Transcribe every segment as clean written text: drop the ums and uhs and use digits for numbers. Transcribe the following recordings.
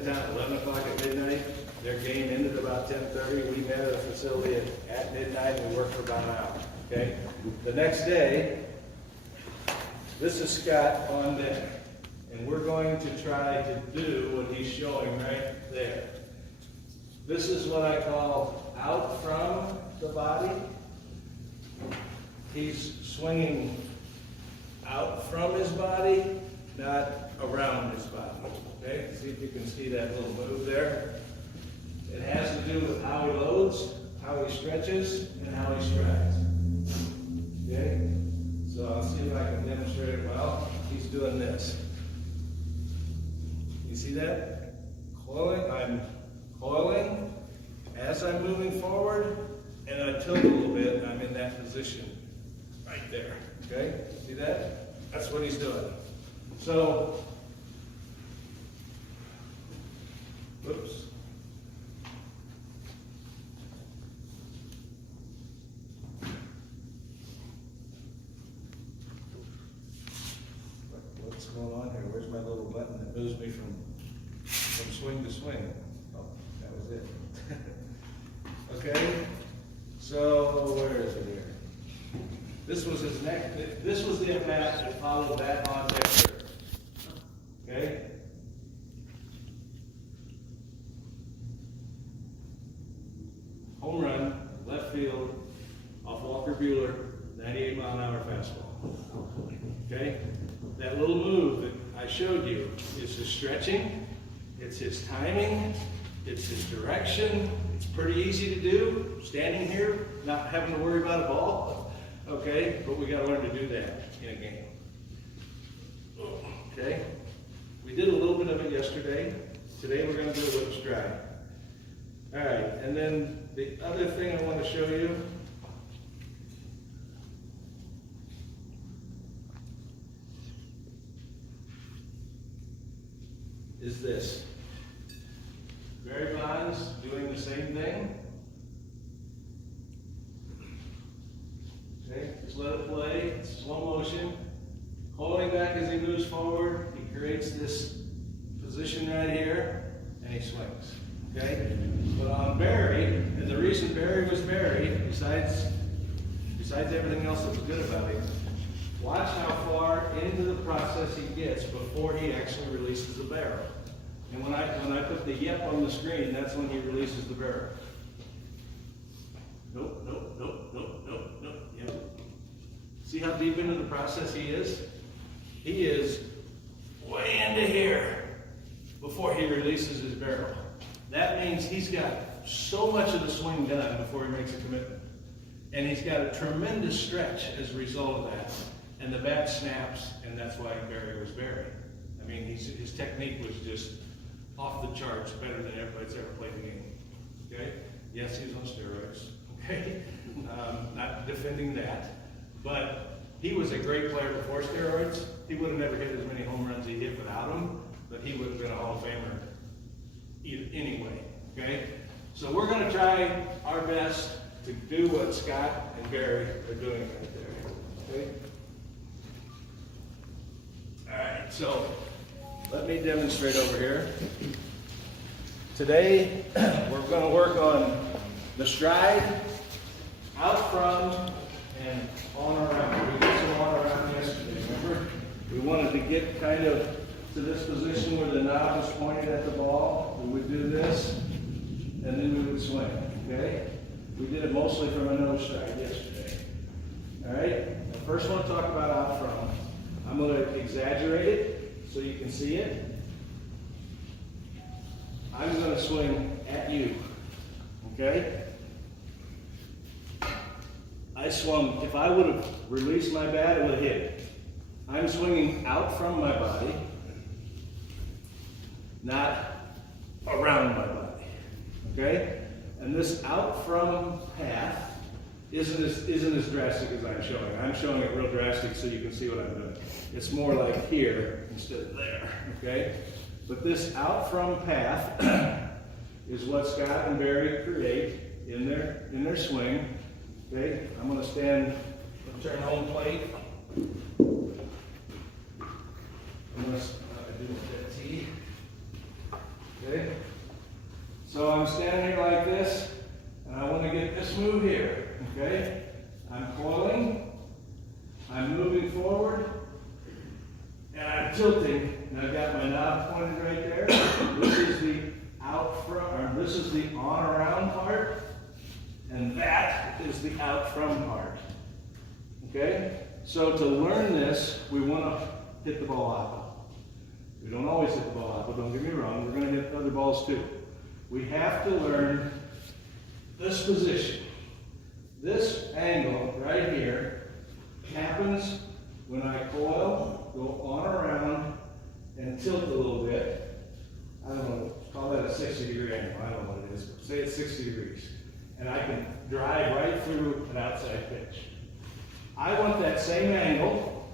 At 11 o'clock at midnight. Their game ended about 10:30. We met at the facility at midnight and we worked for about an hour. Okay? The next day, this is Scott on deck. And we're going to try to do what he's showing right there. This is what I call out from the body. He's swinging out from his body, not around his body. Okay, see if you can see that little move there. It has to do with how he loads, how he stretches, and how he strides. Okay, so I'll see if I can demonstrate it well. He's doing this. You see that? Coiling, I'm coiling as I'm moving forward, and I tilt a little bit, and I'm in that position right there. Okay, see that? That's what he's doing. So, oops. What's going on here? Where's my little button that moves me from swing to swing? Oh, that was it. Okay, so where is it here? This was his neck. This was the at-bat that followed that on deck serve. Okay? Home run, left field, off Walker Buehler, 98-mile-an-hour fastball. Okay? That little move that I showed you is his stretching, it's his timing, it's his direction. It's pretty easy to do, standing here, not having to worry about a ball. Okay? But we got to learn to do that in a game. Okay? We did a little bit of it yesterday. Today we're going to do a little stride. All right, and then the other thing I want to show you is this. Barry Bonds doing the same thing. Okay, just let it play. It's slow motion. Holding back as he moves forward, he creates this position right here, and he swings. Okay? But on Barry, and the reason Barry was Barry, besides everything else that was good about him, watch how far into the process he gets before he actually releases the barrel. And when I put the yep on the screen, that's when he releases the barrel. Nope, nope, nope, nope, nope, nope, yep. See how deep into the process he is? He is way into here before he releases his barrel. That means he's got so much of the swing done before he makes a commitment. And he's got a tremendous stretch as a result of that. And the bat snaps, and that's why Barry was Barry. I mean, his technique was just off the charts, better than everybody's ever played the game. Okay? Yes, he was on steroids. Okay? Not defending that. But he was a great player before steroids. He would have never hit as many home runs he hit without them, but he would have been a Hall of Famer anyway. Okay? So we're going to try our best to do what Scott and Barry are doing right there. Okay? All right, so let me demonstrate over here. Today, we're going to work on the stride, out from, and on around. We did some on around yesterday, remember? We wanted to get kind of to this position where the knob is pointed at the ball. We would do this, and then we would swing, okay? We did it mostly from a nose stride yesterday. All right? First I want to talk about out from. I'm going to exaggerate it so you can see it. I'm going to swing at you, okay? I swung, if I would have released my bat, it would have hit. I'm swinging out from my body, not around my body, okay? And this out from path isn't as drastic as I'm showing. I'm showing it real drastic so you can see what I'm doing. It's more like here instead of there, okay? But this out from path is what Scott and Barry create in their swing. Okay, I'm going to stand, turn home plate. I'm going to do that tee. Okay? So I'm standing here like this, and I want to get this move here. Okay? I'm coiling, I'm moving forward, and I'm tilting, and I've got my knob pointed right there. This is the out front, or this is the on around part, and that is the out from part. Okay? So to learn this, we want to hit the ball out. We don't always hit the ball out, but don't get me wrong, we're going to hit other balls too. We have to learn this position. This angle right here happens when I coil, go on around, and tilt a little bit. I don't know, call that a 60-degree angle. I don't know what it is, but say it's 60 degrees. And I can drive right through an outside pitch. I want that same angle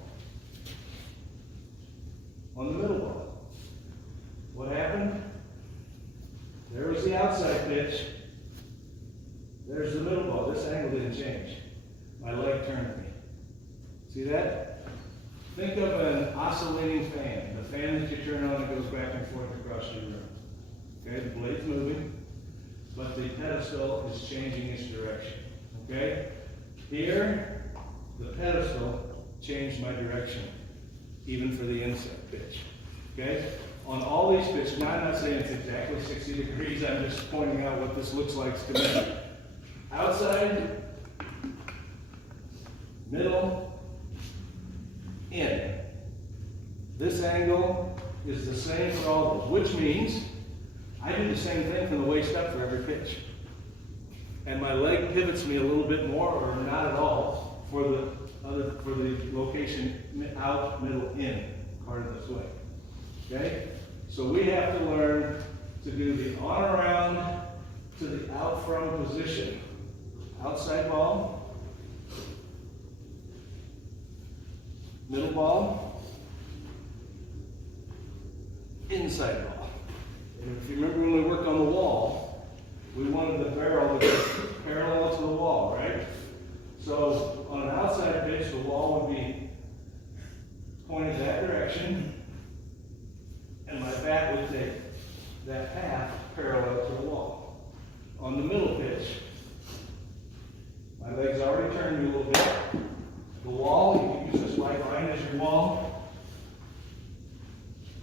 on the middle ball. What happened? There was the outside pitch. There's the middle ball. This angle didn't change. My leg turned me. See that? Think of an oscillating fan. The fan that you turn on, it goes back and forth across your room. Okay, the blade's moving, but the pedestal is changing its direction. Okay? Here, the pedestal changed my direction, even for the inside pitch. Okay? On all these pitches, now I'm not saying it's exactly 60 degrees, I'm just pointing out what this looks like to me. Outside, middle, in. This angle is the same for all of those, which means I do the same thing from the waist up for every pitch. And my leg pivots me a little bit more or not at all for the location out, middle, in part of this way. Okay? So we have to learn to do the on around to the out from position. Outside ball, middle ball, inside ball. And if you remember when we worked on the wall, we wanted the barrel to be parallel to the wall, right? So on an outside pitch, the wall would be pointed that direction, and my bat would take that path parallel to the wall. On the middle pitch, my legs already turned me a little bit. The wall, you can use this white line as your wall.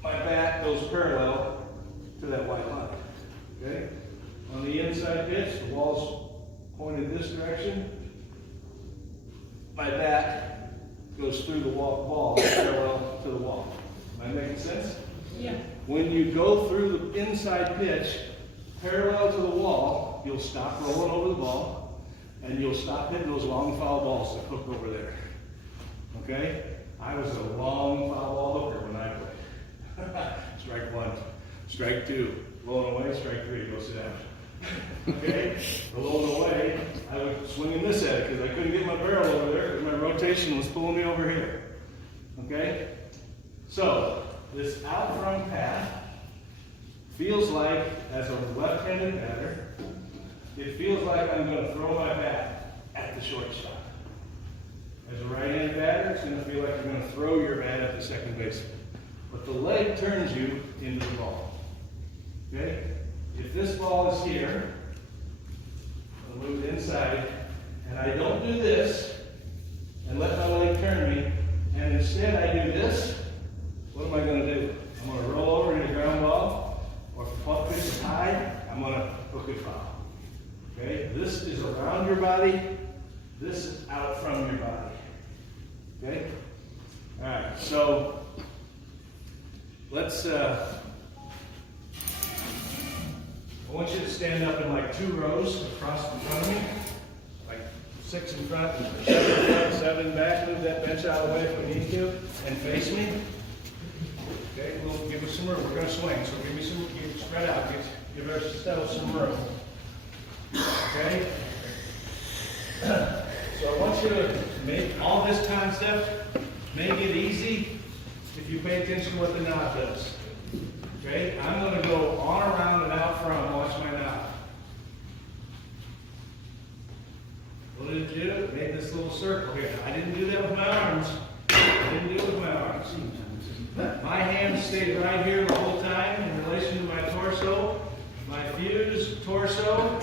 My bat goes parallel to that white line. Okay? On the inside pitch, the wall's pointed this direction. My bat goes through the ball parallel to the wall. Am I making sense? Yeah. When you go through the inside pitch parallel to the wall, you'll stop rolling over the ball, and you'll stop hitting those long foul balls that hook over there. Okay? I was a long foul ball hooker when I played. Strike one, strike two, rolling away, strike three, go sit down. Okay? Rolling away, I was swinging this at it because I couldn't get my barrel over there because my rotation was pulling me over here. Okay? So, this out front path feels like, as a left-handed batter, it feels like I'm going to throw my bat at the shortstop. As a right-handed batter, it's going to feel like you're going to throw your bat at the second baseman. But the leg turns you into the ball. Okay? If this ball is here, I'll move inside, and I don't do this and let my leg turn me, and instead I do this, what am I going to do? I'm going to roll over in a ground ball, or if the puck pitch is high, I'm going to hook it foul. Okay? This is around your body. This is out from your body. Okay? All right. So let's. I want you to stand up in like 2 rows across in front of me, like 6 in front, 7 in front, 7 back. Move that bench out of the way if we need to, and face me. Okay, we'll give us some room. We're going to swing, so give me some. Spread out. Give ourselves some room. Okay. So I want you to make all this concept, make it easy if you pay attention to what the knob does. Okay? I'm going to go on around and out front. Watch my knob. What did it do? It made this little circle here. I didn't do that with my arms. I didn't do it with my arms. My hands stayed right here the whole time in relation to my torso. torso. My fused torso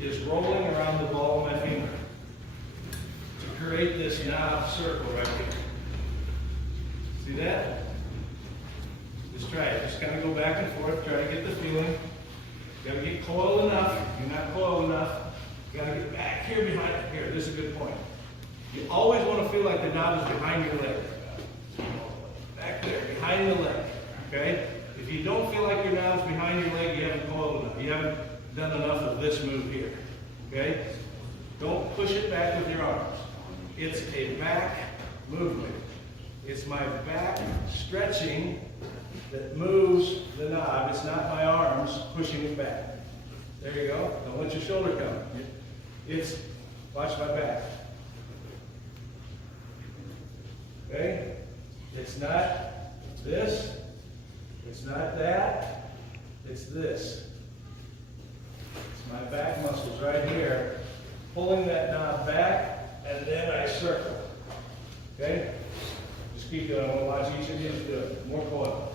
is rolling around the ball of my finger to create this knob circle right here. See that? Just try it. Just kind of go back and forth. Try to get the feeling. You gotta get coiled enough. You're not coiled enough. You gotta get back here behind. Here, this is a good point. You always want to feel like the knob is behind your leg. Back there, behind the leg. Okay? If you don't feel like your knob's behind your leg, you haven't coiled enough. You haven't done enough of this move here. Okay? Don't push it back with your arms. It's a back movement. It's my back stretching that moves the knob. It's not my arms pushing it back. There you go. Don't let your shoulder come. It's, watch my back. Okay? It's not this. It's not that. It's this. It's my back muscles right here, pulling that knob back, and then I circle. Okay? Just keep doing it. I want to watch each of you do it. More coil.